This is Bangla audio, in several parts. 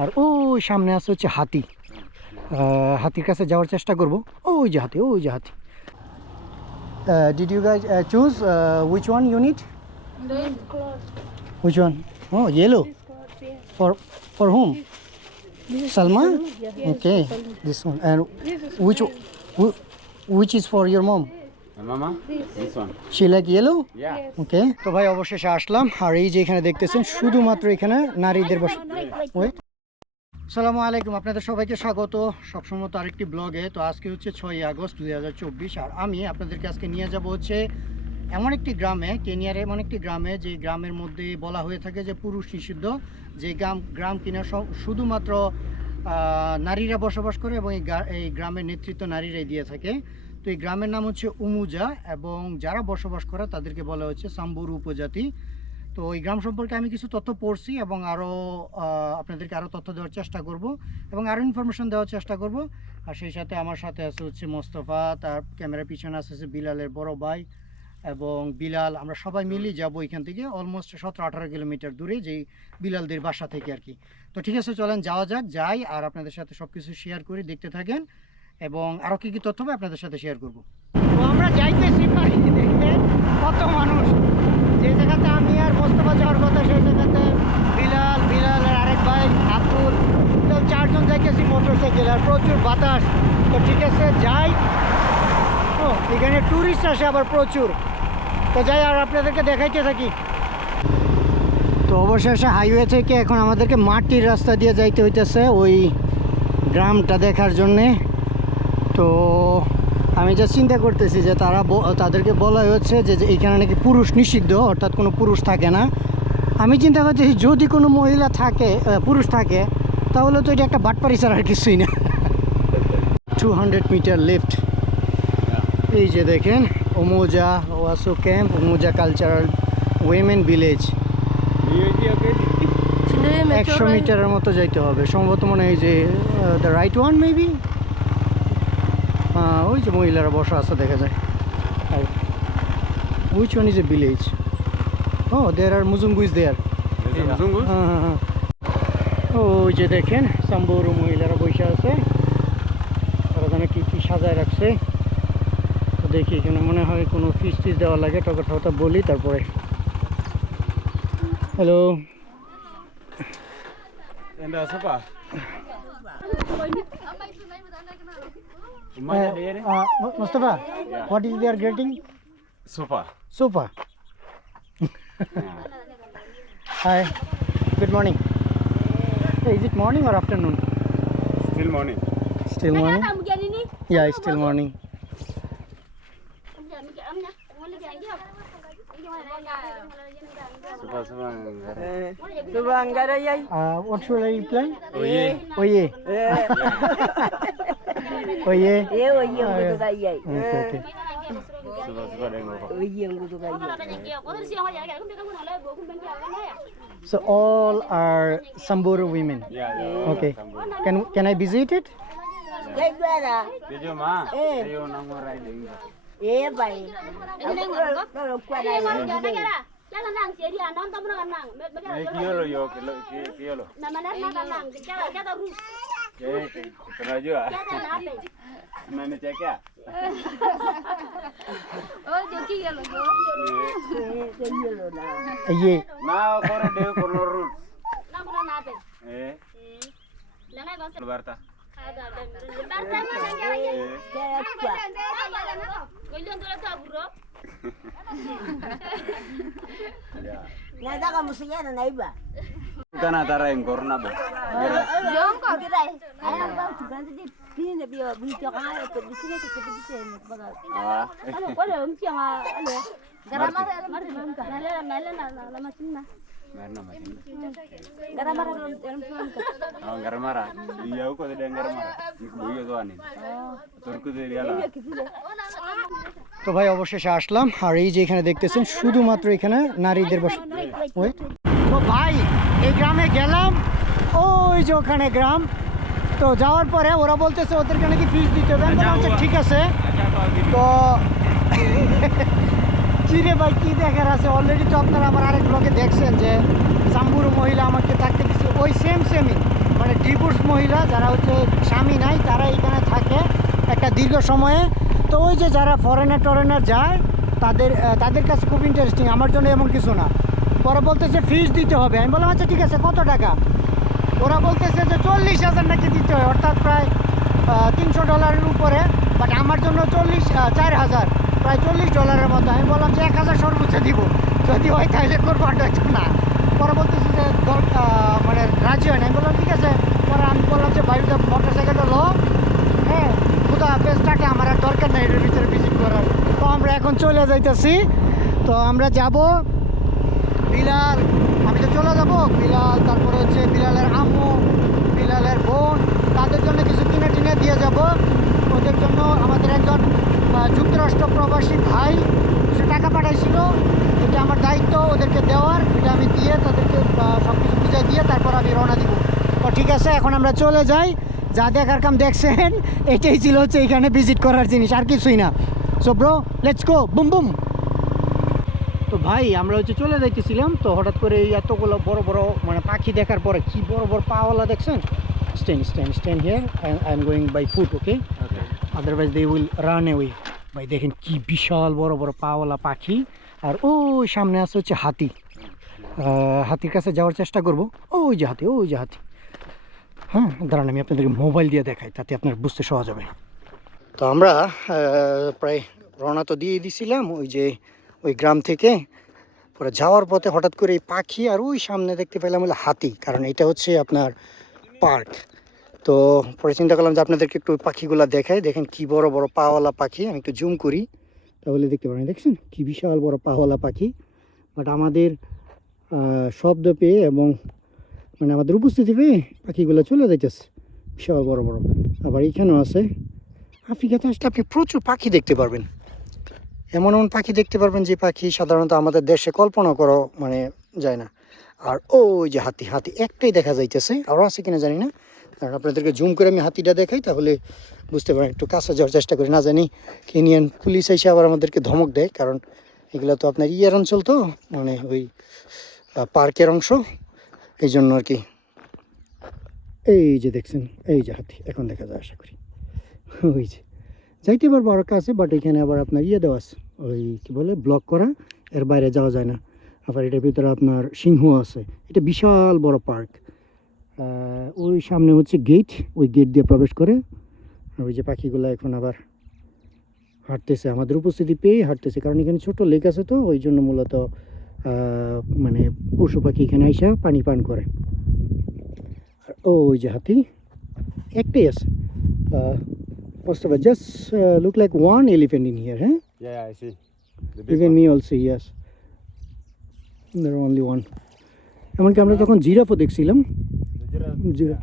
আর ওই সামনে আছে হচ্ছে হাতি। হাতির কাছে যাওয়ার চেষ্টা করব। ওই যে হাতি ওই যে হাতি। Did you guys choose which one unit which one oh yellow. For for hmm Salma? Okay this this one. And which is for mine. Mom তো ভাই অবশেষে আসলাম। আর এই যে এখানে দেখতেছেন শুধুমাত্র এখানে নারীদের বসে সালামু আলাইকুম, আপনাদের সবাইকে স্বাগত। সবসময় তো আরেকটি ব্লগে, তো আজকে হচ্ছে ছয়ই আগস্ট দু হাজার চব্বিশ, আর আমি আপনাদেরকে আজকে নিয়ে যাব হচ্ছে এমন একটি গ্রামে, কেনিয়ার এমন একটি গ্রামে, যে গ্রামের মধ্যে বলা হয়ে থাকে যে পুরুষ নিষিদ্ধ, যে গ্রাম গ্রাম কিনা শুধুমাত্র নারীরা বসবাস করে এবং এই গ্রামের নেতৃত্ব নারীরাই দিয়ে থাকে। তো এই গ্রামের নাম হচ্ছে উমুজা, এবং যারা বসবাস করে তাদেরকে বলা হচ্ছে সাম্বুর উপজাতি। তো এই গ্রাম সম্পর্কে আমি কিছু তথ্য পড়ছি এবং আরও আপনাদেরকে আরও তথ্য দেওয়ার চেষ্টা করব এবং আরও ইনফরমেশন দেওয়ার চেষ্টা করব। আর সেই সাথে আমার সাথে আছে হচ্ছে মোস্তফা তার ক্যামেরার পিছনে আছে হচ্ছে বিলালের বড় ভাই এবং বিলাল আমরা সবাই মিলেই যাব এখান থেকে অলমোস্ট সতেরো আঠারো কিলোমিটার দূরে যেই বিলালদের বাসা থেকে আর কি। তো ঠিক আছে চলেন যাওয়া যাক যাই আর আপনাদের সাথে সব কিছু শেয়ার করি দেখতে থাকেন এবং আরও কী কী তথ্য হবে আপনাদের সাথে শেয়ার করব। তো আমরা যাইতেছি পারি দেখবেন কত মানুষ। যে জায়গাতে আমি আর মোস্তফা যাওয়ার কথা, সেই জায়গাতে বিলাল, বিলালের আরেক ভাই, আব্দুল। চারজন যাইতেছি মোটর সাইকেল আর প্রচুর বাতাস। তো ঠিক আছে, যাই। ও, এখানে ট্যুরিস্ট আসে আবার প্রচুর। তো যাই, আর আপনাদেরকে দেখাইতে থাকি। তো অবশেষে হাইওয়ে থেকে এখন আমাদেরকে মাটির রাস্তা দিয়ে যাইতে হইতেছে, ওই গ্রামটা দেখার জন্যে। তো আমি যা চিন্তা করতেছি যে তারা তাদেরকে বলা হচ্ছে যে এইখানে নাকি পুরুষ নিষিদ্ধ অর্থাৎ কোনো পুরুষ থাকে না। আমি চিন্তা করতেছি যদি কোনো মহিলা থাকে পুরুষ থাকে তাহলে তো এটা একটা বাটপারি ছাড়া আর কিছুই না। টু হান্ড্রেড মিটার লেফট এই যে দেখেন Umoja Waso camp Umoja cultural women village একশো মিটারের মতো যাইতে হবে। সম্ভবত মনে হয় যে দ্য রাইট ওয়ান মেবি ওই যে মহিলারা বসা আছে দেখা যায়। আর which one is a village oh there are muzungu is there ওই যে দেখেন সাম্বুরু মহিলারা বসে আছে। তারা যেন কী কী সাজায় রাখছে। তো দেখি এখানে মনে হয় কোনো ফিস টিস দেওয়া লাগে টকা ঠকা বলি তারপরে। Hello uh, Sofa? Umaya dere? Mustafa, what is they are getting? Sofa. Sofa. Yeah. Hi, good morning. Hey, is it morning or afternoon? Still morning. Still morning? Yeah, it's still morning. Sofa, sofa. Uh, what should I reply? ओये ये ओये हमको तो गाई आई ओके ओके सुबह सुबह देखो ओये हमको तो गाई आई So all are Samburu women. Yeah, yeah. Okay. Can can I visit it? Yeah, bye. Jalan nang jadi anon tamro nang. Kiolo yo, kiolo. Nama nang nang, kita kita rus. Iya. Nggak ada kamu sih, ya, Nona Iba. Kana tara en corona bo. Mira. Yonko kirai. Aya ba tukanze di pine biyo biyo kana ko bisine ko ko bisine baga. Ah. Merna macam. Gara mara ron ron ka. Ah, garamara. Iya aku ko de garamara. Buyo to anin. Turku de yala. তো ভাই অবশেষে আসলাম আর এই যে এখানে দেখতেছেন শুধুমাত্র এখানে নারীদের বসে তো ভাই এই গ্রামে গেলাম। ওই যে ওখানে গ্রাম। তো যাওয়ার পরে ওরা বলতেছে, ওদেরকে নাকি ফিস দিতে হবে। আমি আচ্ছা ঠিক আছে। তো চিরে ভাই, কি দেখার আছে? অলরেডি তো আপনারা আমার আরেক ব্লগে দেখছেন যে সাম্বুরু মহিলা আমাকে থাকতে দিচ্ছে ওই সেম সেমই মানে ডিভোর্স মহিলা, যারা হচ্ছে স্বামী নাই, তারা এখানে থাকে একটা দীর্ঘ সময়ে। তো ওই যে যারা ফরেনার টরেনার যায়, তাদের তাদের কাছে খুব ইন্টারেস্টিং আমার জন্য এমন কিছু না। পরে বলতেছে ফিস দিতে হবে। আমি বললাম আচ্ছা ঠিক আছে, কত টাকা? ওরা বলতেছে যে চল্লিশ হাজার নাকি দিতে হয়, অর্থাৎ প্রায় তিনশো ডলারের উপরে বাট আমার জন্য চল্লিশ চার হাজার, প্রায় চল্লিশ ডলারের মতো। আমি বললাম যে এক হাজার সর্বোচ্চ দিব। যদি হয় তাহলে করব না। পরে বলতেছে যে মানে রাজি হয় না। আমি বললাম, ঠিক আছে। পরে আমি বললাম যে বাড়িতে মোটর সাইকেলটা লো। হ্যাঁ খুদা পেজটাকে আমার আর দরকার নেই এর ভিতরে ভিজিট করার। তো আমরা এখন চলে যাইতেছি। তো আমরা যাব বিলাল, আমি তো চলে যাব। বিলাল, তারপরে হচ্ছে বিলালের আম্মু, বিলালের বোন, তাদের জন্য কিছু কিনে টিনে দিয়ে যাব। ওদের জন্য আমাদের একজন যুক্তরাষ্ট্র প্রবাসী ভাই সে টাকা পাঠাইছিল। এটা আমার দায়িত্ব ওদেরকে দেওয়ার। এটা আমি দিয়ে তাদেরকে সব কিছু বুঝাই দিয়ে তারপর আমি রওনা দিব। তো ঠিক আছে, এখন আমরা চলে যাই। যা দেখার কাম দেখছেন, এটাই ছিল হচ্ছে এখানে ভিজিট করার জিনিস, আর কিছুই না। So bro let's go boom boom ভাই আমরা হচ্ছে চলে যাইতেছিলাম তো হঠাৎ করে এই এতগুলো বড় বড় মানে পাখি দেখার পরে কি বড় বড় পাওয়ালা দেখছেন? Stand stand stand here I am going by foot okay otherwise they will run away ভাই দেখেন কি বিশাল বড় বড় পাওয়ালা পাখি আর ওই সামনে আছে হচ্ছে হাতি। হাতির কাছে যাওয়ার চেষ্টা করব। ওই যে হাতি ওই যে হাতি। হ্যাঁ দাঁড়ান আমি আপনাদেরকে মোবাইল দিয়ে দেখাই তাতে আপনার বুঝতে সহজ হবে। তো আমরা প্রায় রওনা তো দিয়ে দিছিলাম ওই যে ওই গ্রাম থেকে পরে যাওয়ার পথে হঠাৎ করে এই পাখি আর ওই সামনে দেখতে পেলাম হলো হাতি, কারণ এটা হচ্ছে আপনার পার্ক। তো পরে চিন্তা করলাম যে আপনাদেরকে একটু পাখিগুলো দেখাই, দেখেন কি বড় বড় পাওয়ালা পাখি, আমি একটু জুম করি, তাহলে দেখতে পারেন দেখছেন কি বিশাল বড় পাওয়ালা পাখি? বাট আমাদের শব্দ পেয়ে এবং মানে আমাদের উপস্থিতি পেয়ে পাখিগুলো চলে যাইতেছে, বিশাল বড় বড়। আবার এখানেও আছে। আফ্রিকাতে আসলে আপনি প্রচুর পাখি দেখতে পারবেন। এমন এমন পাখি দেখতে পারবেন যে পাখি সাধারণত আমাদের দেশে কল্পনা করা মানে যায় না। আর ওই যে হাতি হাতি একটাই দেখা যাইতেছে আরও আছে কিনা জানি না। কারণ আপনাদেরকে জুম করে আমি হাতিটা দেখাই, তাহলে বুঝতে পারেন, একটু কাছে যাওয়ার চেষ্টা করি। না জানি, কেনিয়ান পুলিশ এসে আবার আমাদেরকে ধমক দেয়, কারণ এগুলো তো আপনার ইয়ার অঞ্চল তো মানে ওই পার্কের অংশ। এই জন্য আর কি। এই যে দেখছেন, এই যে হাতি, এখন দেখা যায়, আশা করি। ওই যে। যাইতে পারব আর কাছে বাট এখানে আবার আপনার ইয়ে দেওয়া আছে। ওই কী বলে ব্লক করা, এর বাইরে যাওয়া যায় না। আবার এটার ভিতরে আপনার সিংহ আছে। এটা বিশাল বড় পার্ক ওই সামনে হচ্ছে গেট ওই গেট দিয়ে প্রবেশ করে। ওই যে পাখিগুলো এখন আবার হাঁটতেছে। আমাদের উপস্থিতি পেয়েই হাঁটতেছে, কারণ এখানে ছোট লেক আছে তো, ওই জন্য মূলত মানে পশু পাখি এখানে আইসা পানি পান করে। আর ওই যে হাতি, একটাই আছে। First of just look like one elephant in here হ্যাঁ Yeah, yeah, I see. The big even one. Me also yes there only one এমনকি আমরা তখন জিরাফও দেখছিলাম। জিরাফ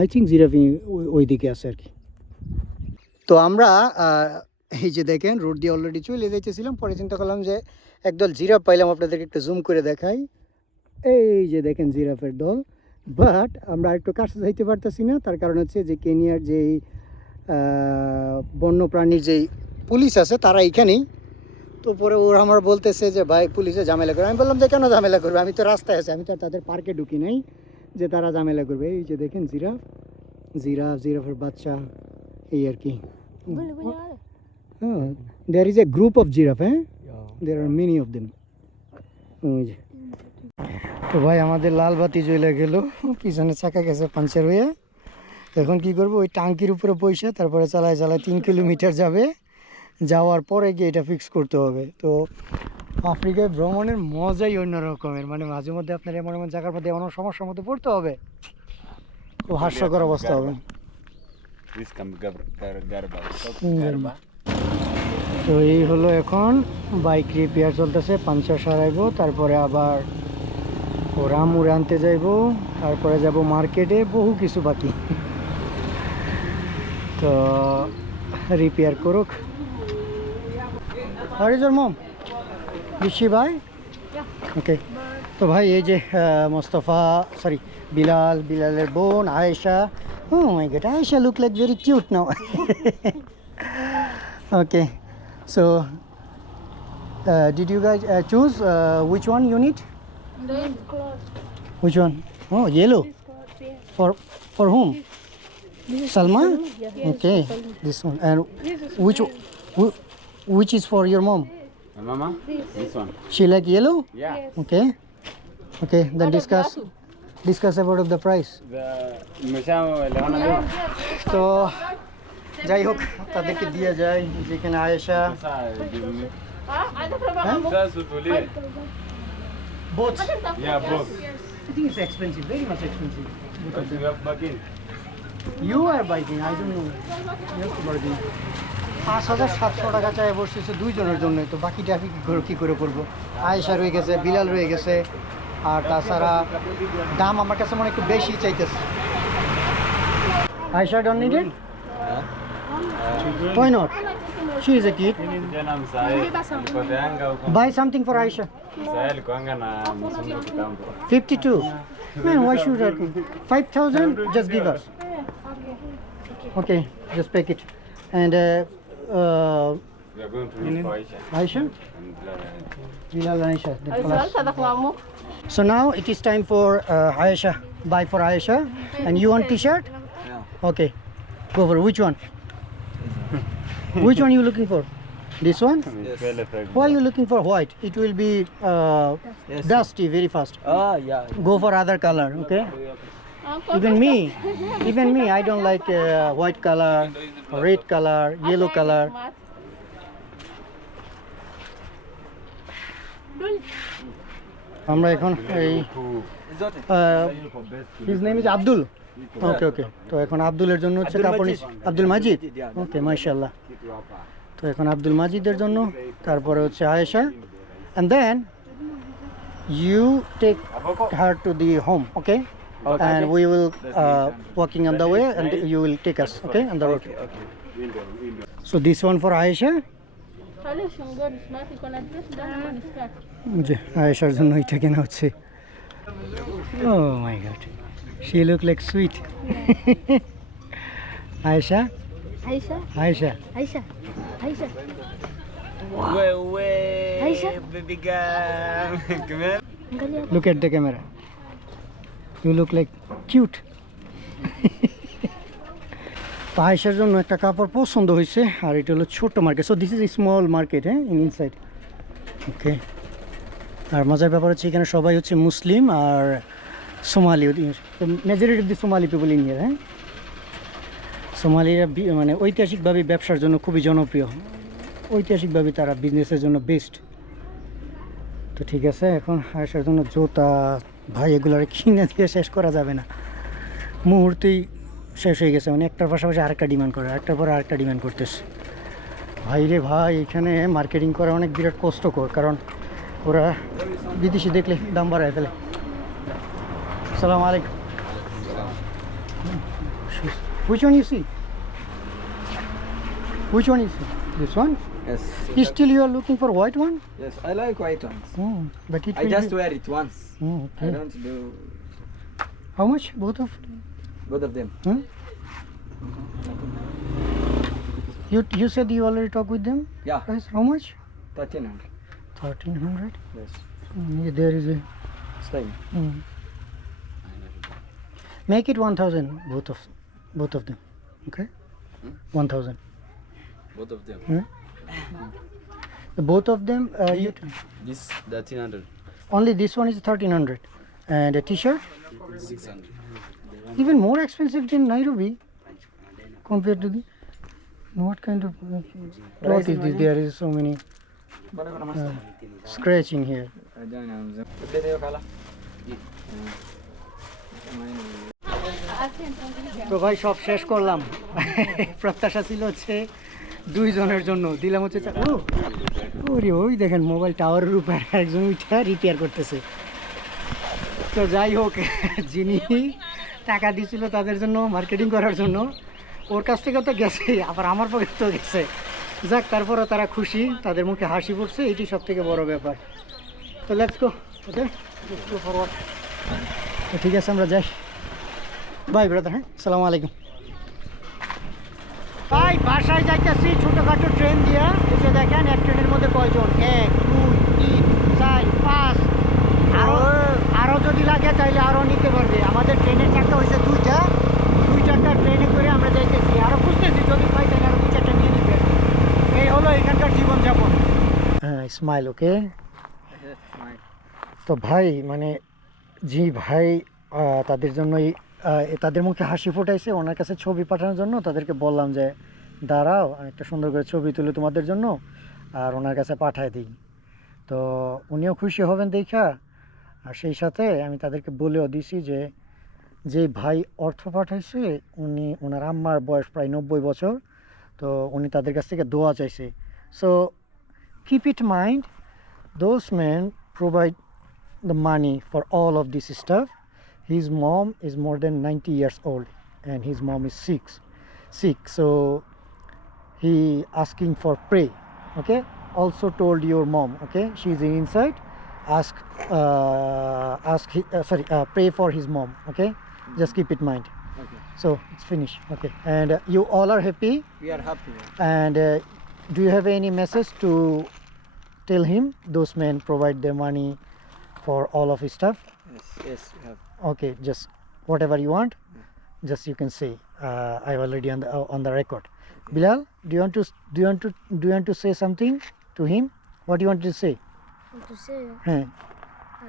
আই থিঙ্ক জিরাফ ওই দিকে আছে আর কি। তো আমরা এই যে দেখেন রোড দিয়ে অলরেডি চলে যাইতেছিলাম। পরে চিন্তা করলাম যে একদল জিরাফ পাইলাম আপনাদেরকে একটু জুম করে দেখাই। এই যে দেখেন জিরাফের দল। বাট আমরা একটু কাছে যাইতে পারতেছি না। তার কারণ হচ্ছে যে কেনিয়ার আহ, বন্যপ্রাণীর যেই পুলিশ আছে তারা এইখানেই। তো পরে ওরা আমার বলতেছে যে ভাই পুলিশে ঝামেলা করবে আমি বললাম যে কেন ঝামেলা করবে? আমি তো রাস্তায় আছি আমি তো তাদের পার্কে ঢুকি নাই যে তারা ঝামেলা করবে। এই যে দেখেন জিরাফ জিরাফ জিরাফের বাচ্চা এই আর কি. হ্যাঁ there is a group of giraffe হ্যাঁ? There are many of them তো ভাই আমাদের লাল বাতি জ্বলে গেল। পিছনে চাকা গেছে পাঞ্চার হয়ে এখন কি করব? ওই টাঙ্কির উপরে পয়সা তারপরে চালায় চালায় তিন কিলোমিটার যাবে। যাওয়ার পরে গিয়ে এটা ফিক্স করতে হবে। তো আফ্রিকায় ভ্রমণের মজাই অন্য রকমের। মানে মাঝে মধ্যে আপনার এমন এমন জায়গার মধ্যে এমন সমস্যার মধ্যে পড়তে হবে। খুব হাস্যকর অবস্থা হবে. তো এই হলো এখন। বাইক রিপেয়ার চলতেছে পাঞ্চার সারাইবো তারপরে আবার রামুর আনতে যাইবো তারপরে যাব মার্কেটে বহু কিছু বাকি। তো রিপেয়ার করুক আর ইজ মম বিশি ভাই ওকে তো ভাই এই যে আহ, মোস্তফা সরি বিলাল বিলালের বোন Ayesha oh my god Ayesha look like very cute now okay so uh, did you guys uh, choose uh, which one you need This cloth. which one oh yellow This cloth here. For for whom? This is Salma? Yeah. Okay, this one. And This is which mine. wh- which is for your mom? And mama? This one. She like yellow? Yeah. Okay. Okay, then Ada discuss batu. discuss about of the price. The Masham Lehana. তো যাই হোক তাদেরকে দিয়ে যায় যেখানে Ayesha both Yeah, both. I think it's expensive, very much expensive. But you have You are পাঁচ হাজার সাতশো টাকা চাই বসেছে দুইজনের জন্যই তো বাকি আমি কী করে করে করব আয়েশা রয়ে গেছে বিলাল রয়ে গেছে আর তাছাড়া দাম আমার কাছে মনে একটু বেশি চাইতেছে Ayesha don't needed Why not? She is a kid. Buy something for Aisha. 52. Man, why should I? 5,000? Just give us. Okay, just pack it. And uh, uh, We are going to look for Aisha. Aisha? And, uh, Bilal and Aisha. the Ay, class. sal, tadak. So now it is time for uh, Aisha. Buy for Aisha. And you want t-shirt? Yeah. Okay. Go for which one? which one you looking for? This one? Pele pregnant. Why you looking for white? It will be uh, dusty very fast. Ah, yeah. Go for other color, okay? Even me, even me, I don't like uh, white color, red color, yellow color. আমরা এখন এই his name is Abdul okay okay তো এখন আব্দুলের জন্য হচ্ছে কাপড়। আব্দুল মাজিদ? ওকে মাশাল্লাহ তো এখন আব্দুল মাজিদের জন্য তারপরে হচ্ছে Ayesha. And then you take her to the home okay, and we will uh, walking on the way and you will take us okay on the road so this one for Aisha Sali, yung God, mati ko na dress, dahil naman is ka. যে আয়েশার জন্য এটা কেনা হচ্ছে oh my god she look like sweet Ayesha Aisha, Ayesha Aisha, Aisha. Way, way. Aisha. Baby girl. Come here. Galing. Look at the camera you look like cute আয়েশার জন্য একটা কাপড় পছন্দ হয়েছে, আর এটা হলো ছোট market so this is small market হ্যাঁ ইন ইনসাইড ওকে আর মজার ব্যাপার হচ্ছে এখানে সবাই হচ্ছে Muslim R Somali. Majority of the Somali people in হ্যাঁ সোমালিরা মানে ঐতিহাসিকভাবে ব্যবসার জন্য খুবই জনপ্রিয়। ঐতিহাসিকভাবে তারা বিজনেসের জন্য বেস্ট তো ঠিক আছে, এখন আসার জন্য জুতা ভাই এগুলো আর কিনে দিয়ে শেষ করা যাবে না মুহূর্তেই শেষ হয়ে গেছে মানে একটার পাশাপাশি আরেকটা ডিমান্ড করে আরেকটার পর আরেকটা ডিমান্ড করতেছে ভাই রে ভাই এখানে মার্কেটিং করা অনেক বিরাট কষ্টকর কারণ ওরা বিদেশি দেখলে দাম বাড়ায় ফেলে সালাম আলাইকুম Which one you see? Which one see? This one? Yes. Still you are looking for white one? Yes, I like white ones. Oh, but it I just be... wear it once. Oh, I okay. don't do How much? Both of both of them. Hmm? You you said you already talked with them. Yeah, Price how much? thirteen hundred. Thirteen hundred. Yes. There is a. Spain. Hmm. Make it one thousand. Both of both of them. Okay. One thousand. Both of them. The both of them. Uh, you, This thirteen hundred. Only this one is thirteen hundred, and a T-shirt even more expensive than Nairobi compared to the. What kind of uh, cloth is this? There is so many uh, scratching here. তো ভাই সব শেষ করলাম প্রত্যাশা ছিল হচ্ছে দুইজনের জন্য। দিলাম হচ্ছে ওরে, ওই দেখেন মোবাইল টাওয়ারের উপর একজন উঠে রিপেয়ার করতেছে। তো যাই হোক, যিনি টাকা দিয়েছিল তাদের জন্য মার্কেটিং করার জন্য, ওর কাছ থেকে তো গেছে, আবার আমার পকেট তো গেছে। যাক, তারপরও তারা খুশি, তাদের মুখে হাসি পড়ছে এটি সব থেকে বড় ব্যাপার। তো লেটস গো ওকে ফরওয়ার্ড ঠিক আছে, আমরা যাই। বাই ব্রাদার হ্যাঁ? সালামু আলাইকুম। ভাই বাসায় যাইতেছি ছোটোখাটো ট্রেন দিয়া। এই যে দেখেন এক ট্রেনের মধ্যে কয়জন? এক দুই তিন চার পাঁচ। আরও আরও যদি লাগে তাহলে আরও নিতে পারবে। আমাদের ট্রেনের চাকা হয়েছে দুইটা। দুই চারটা ট্রেনে করে আমরা যাইতেছি। আরও খুঁজতেছি যদি পাই তাহলে আরও দুই চারটা নিয়ে নিবে এই হলো এখানকার জীবনযাপন। হ্যাঁ স্মাইল ওকে তো ভাই মানে জি ভাই তাদের জন্যই আহ, তাদের মুখে হাসি ফুটাইছে, ওনার কাছে ছবি পাঠানোর জন্য তাদেরকে বললাম যে, দাঁড়াও একটা সুন্দর করে ছবি তুলে তোমাদের জন্য, আর ওনার কাছে পাঠায় দিই তো উনিও খুশি হবেন দেখা, আর সেই সাথে আমি তাদেরকে বলেও দিছি যে যে ভাই অর্থ পাঠাইছে, উনি, ওনার আম্মার বয়স প্রায় নব্বই বছর, তো উনি তাদের কাছ থেকে দোয়া চাইছে so keep it mind those man provide the money for all of this stuff. His mom is more than 90 years old and his mom is sick. Sick. So he asking for pray. Okay. Also told your mom. Okay. She's inside. Ask. Uh, ask. Uh, sorry. Uh, pray for his mom. Okay. Just keep it mind. Okay. So it's finished. Okay. And uh, you all are happy. We are happy. And uh, do you have any message to tell him? Those men provide their money for all of his stuff. Yes, yes, we have. Okay, just whatever you want, just you can say. Uh, I already on the uh, on the record. Bilal, do you want to do you want to do you want to say something to him? What do you want to say? What to say? Huh. Uh,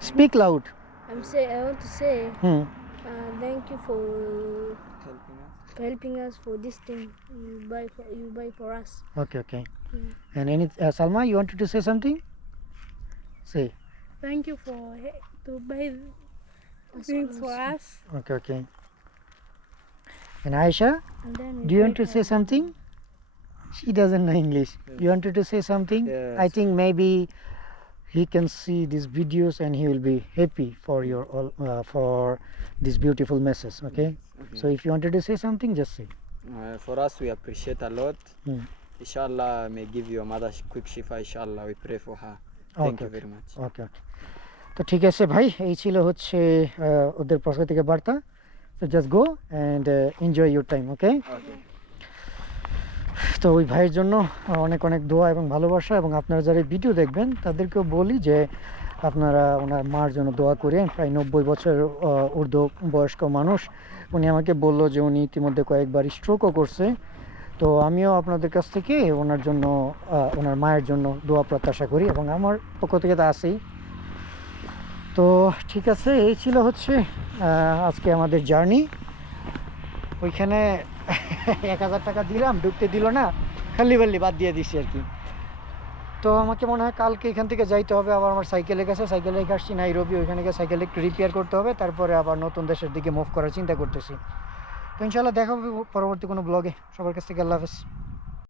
Speak loud. I'm say I want to say Hmm. uh, thank you for Helping us. for helping us for this thing you buy for you buy for us. Okay, okay. Yeah. And any uh, Salma, you wanted to say something? Say. Thank you for he- to buy things for us. Okay, okay. And Aisha, And do you want to say something? She doesn't know English. You wanted to say something? Yes. I think maybe he can see these videos and he will be happy for your all uh, for this beautiful message. Okay. Okay. So if you wanted to say something, just say. Uh, for us, we appreciate a lot. Hmm. Inshallah, may give your mother quick shifa. Inshallah, we pray for her. Okay okay তো ঠিক আছে ভাই এই ছিল হচ্ছে ওদের পক্ষ থেকে বার্তা তো just go and enjoy your time okay তো ওই ভাইয়ের জন্য অনেক অনেক দোয়া এবং ভালোবাসা এবং আপনারা যারা ভিডিও দেখবেন তাদেরকেও বলি যে আপনারা ওনার মার জন্য দোয়া করে প্রায় নব্বই বছর ঊর্ধ্ব বয়স্ক মানুষ। উনি আমাকে বলল যে উনি ইতিমধ্যে কয়েকবার স্ট্রোকও করছে। তো আমিও আপনাদের কাছ থেকে ওনার জন্য ওনার মায়ের জন্য দোয়া প্রত্যাশা করি এবং আমার পক্ষ থেকে তো আছেই। তো ঠিক আছে, এই ছিল হচ্ছে আজকে আমাদের জার্নি। ওইখানে এক হাজার টাকা দিলাম, ঢুকতে দিল না খাল্লি বাল্লি বাদ দিয়ে দিছি আর কি। তো আমাকে মনে হয় কালকে এখান থেকে যাইতে হবে, আবার আমার সাইকেলে গেছে, সাইকেলে আসছি নাইরবি, ওইখানে গিয়ে সাইকেল একটু রিপেয়ার করতে হবে, তারপরে আবার নতুন দেশের দিকে মুভ করার চিন্তা করতেছি। তো ইনশাল্লাহ দেখা হবে পরবর্তী কোনো ব্লগে সবার কাছ থেকে আল্লাহ হাফেজ।